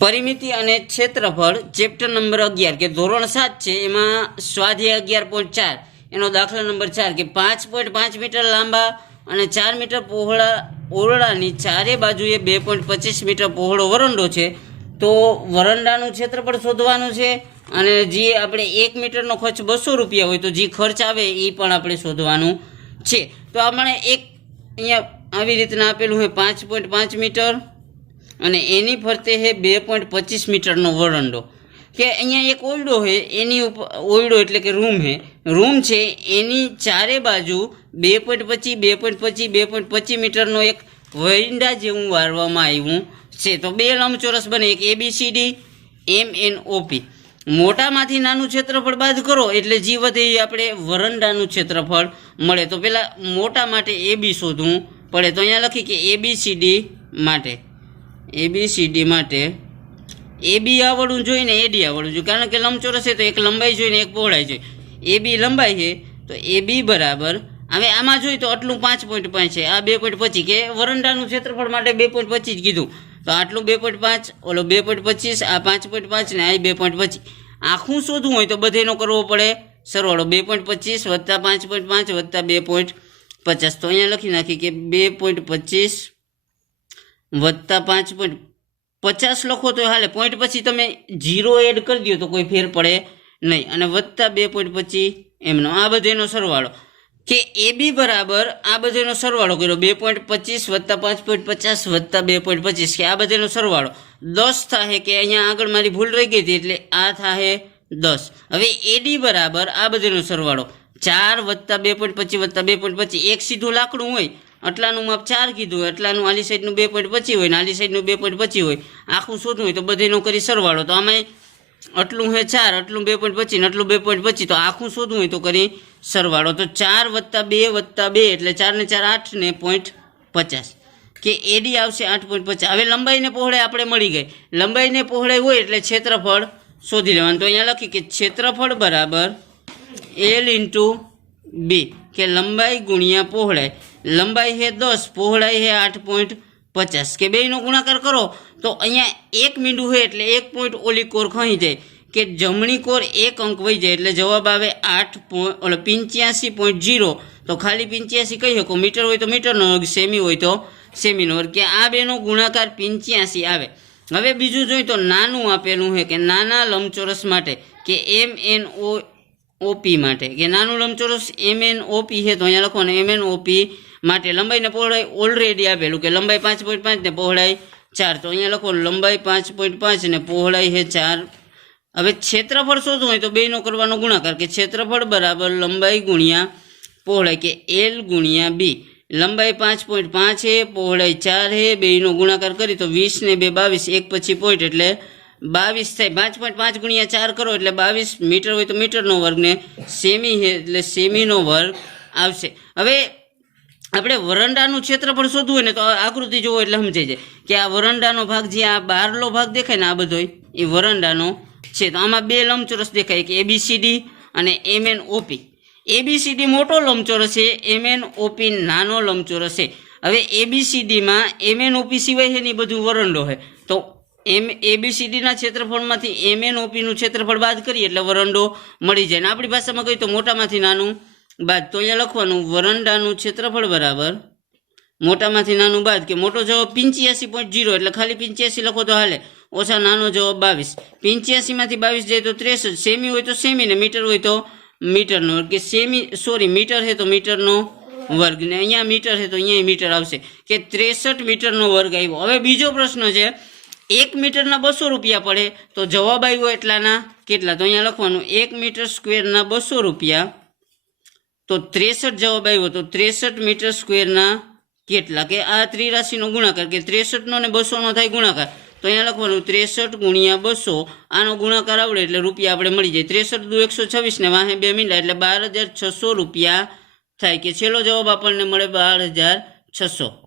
પરિમિતિ અને ક્ષેત્રફળ ચેપ્ટર નંબર 11 કે ધોરણ 7 છે એમાં સ્વાધ્યાય 11.4 એનો દાખલા નંબર 4 કે 5.5 મીટર લાંબા અને 4 મીટર પહોળા ઓરડાની ચારે બાજુએ 2.25 મીટર પહોળો વરંડો છે તો વરંડાનું ક્ષેત્રફળ શોધવાનું છે અને જે આપણે 1 મીટરનો ખર્ચ 200 રૂપિયા હોય તો જે ખર્ચ આવે એ પણ આપણે શોધવાનું છે. તો આપણે એક અહીંયા આવી રીતના આપેલું હોય 5.5 મીટર અને એની ફરતે હે 2.25 મીટરનો વરંડો કે અહીંયા એક ઓરડો છે એની ઉપર ઓરડો એટલે કે રૂમ છે એની ચારે બાજુ 2.25 મીટરનો એક વરંડા જેવું વારવામાં આવ્યું છે. તો બે લંબચોરસ બને, એક ABCD MNOP. મોટામાંથી નાનું ક્ષેત્રફળ બાદ કરો એટલે જે વધે એ આપણે વરંડાનું ક્ષેત્રફળ મળે. તો પહેલાં મોટા માટે AB શોધવું પડે. તો અહીંયા લખી કે ABCD માટે AB આવડવું જોઈએ ને AD આવડવું જોઈએ, કારણ કે લંબચોરસ છે તો એક લંબાઈ જોઈએ ને એક પહોળાઈ જોઈએ. AB લંબાઈ છે તો AB બરાબર, હવે આમાં જોઈએ તો આટલું 5.5 છે, આ 2.25 કે વરંડાનું ક્ષેત્રફળ માટે 2.25 જ કીધું તો આટલું 2.5, ઓલો 2.25, આ 5.5 ને આ 2.25. આખું શોધવું હોય તો બધેનો કરવો પડે સરવાળો, 2.25 વત્તા 5.5 વત્તા 2.50. તો અહીંયા લખી નાખી કે 2.25 વત્તા 5.50 લખો તો હાલે, પોઈન્ટ પછી તમે 0 એડ કરી દો તો કોઈ ફેર પડે નહીં, અને વત્તા 2.25 એમનો આ બધેનો સરવાળો કે AB બરાબર આ બધેનો સરવાળો કર્યો 2.25 વત્તા 5.50 વત્તા 2.25 કે આ બધેનો સરવાળો 10 થાય કે અહીંયા આગળ મારી ભૂલ રહી ગઈ હતી એટલે આ થાય 10. હવે AD બરાબર આ બધેનો સરવાળો 4 વત્તા 2.25 વત્તા 2.25, એક સીધું લાકડું હોય આટલાનું માપ 4 કીધું હોય, આટલાનું આલી સાઈડનું 2.25 હોય ને આલી સાઈડનું 2.25 હોય, આખું શોધવું હોય તો બધેનો કરી સરવાળો. તો આમાં આટલું હે 4, આટલું 2.25 ને આટલું 2.25, તો આખું શોધવું હોય તો કરી સરવાળો. તો 4 વત્તા 2 વત્તા 2 એટલે 4 ને 4 8 ને 0.50 કે AD આવશે 8.50. હવે લંબાઈને પહોળાઈ આપણે મળી ગઈ, લંબાઈને પહોળાઈ હોય એટલે ક્ષેત્રફળ શોધી લેવાનું. તો અહીંયા લખી કે ક્ષેત્રફળ બરાબર L × B કે લંબાઈ ગુણ્યા પહોળાઈ. લંબાઈ છે 10, પહોળાઈ છે 8.50 કે બેયનો ગુણાકાર કરો તો અહીંયા એક મીંડું હોય એટલે 1 પોઈન્ટ ઓલી કોર ખઈ જાય કે જમણી કોર 1 અંક વહી જાય એટલે જવાબ આવે 85.0. તો ખાલી 85 કહી શકો, મીટર હોય તો મીટરનો વર્ગ, સેમી હોય તો સેમીનો વર્ગ, કે આ બેનો ગુણાકાર 85 આવે. હવે બીજું જોઈએ તો નાનું આપેલું છે કે નાના લંબચોરસ માટે કે MNOP માટે કે નાનું લંબચોરસ MNOP છે તો અહીંયા લખવાનું MNOP માટે લંબાઈને પહોળાઈ ઓલરેડી આપેલું કે લંબાઈ 5.5 ને પહોળાઈ 4. તો અહીંયા લખો લંબાઈ 5.5 ને પહોળાઈ છે 4. હવે ક્ષેત્રફળ શોધવું હોય તો બેનો કરવાનો ગુણાકાર કે ક્ષેત્રફળ બરાબર લંબાઈ ગુણ્યા પહોળાઈ કે L ગુણ્યા B. લંબાઈ 5.5 છે, પહોળાઈ 4 છે, બેનો ગુણાકાર કરી તો 20 ને 2 22, એક પછી પોઈન્ટ એટલે 22 થાય. 5.5 ગુણ્યા 4 કરો એટલે 22, મીટર હોય તો મીટરનો વર્ગ ને સેમી છે એટલે સેમીનો વર્ગ આવશે. હવે આપણે વરંડાનું ક્ષેત્રફળ શોધવું હોય ને તો આકૃતિ જોવો એટલે સમજાઈ જાય કે આ વરંડાનો ભાગ જે આ બહારનો ભાગ દેખાય ને આ બધો એ વરંડાનો છે. તો આમાં બે લંબચોરસ દેખાય કે ABCD અને MNOP. ABCD મોટો લંબચોરસ છે, MNOP નાનો લંબચોરસ છે. હવે ABCDમાં MNOP સિવાય છે ને બધું વરંડો છે તો ABCDના ક્ષેત્રફળમાંથી MNOPનું ક્ષેત્રફળ બાદ કરીએ એટલે વરંડો મળી જાય. ને આપણી ભાષામાં કહીએ તો મોટામાંથી નાનું બાદ. તો અહીંયા લખવાનું વરંડાનું ક્ષેત્રફળ બરાબર મોટામાંથી નાનું બાદ કે મોટો જવાબ 85.0 એટલે ખાલી 85 લખો તો હાલે, ઓછા નાનો જવાબ 22. 85માંથી 22 જાય તો 63, સેમી હોય તો સેમી ને મીટર હોય તો મીટરનો વર્ગ કે મીટર છે તો મીટરનો વર્ગ ને અહીંયા મીટર છે તો અહીંયા મીટર આવશે કે 63 મીટરનો વર્ગ આવ્યો. હવે બીજો પ્રશ્ન છે 1 મીટરના 200 રૂપિયા પડે તો જવાબ આવ્યો એટલાના કેટલા. તો અહીંયા લખવાનું 1 મીટર સ્ક્વેરના 200 રૂપિયા તો 63 જવાબ આવ્યો તો 63 મીટર સ્ક્વેરના કેટલા, કે આ ત્રિરાશિનો ગુણાકાર કે 63નો ને 200નો થાય ગુણાકાર. તો અહીંયા લખવાનું 63 ગુણ્યા 200, આનો ગુણાકાર આવડે એટલે રૂપિયા આપણે મળી જાય. 63 દુ 126 ને વાહે 2 મીંડા એટલે 12,600 રૂપિયા થાય કે છેલ્લો જવાબ આપણને મળે 12,600.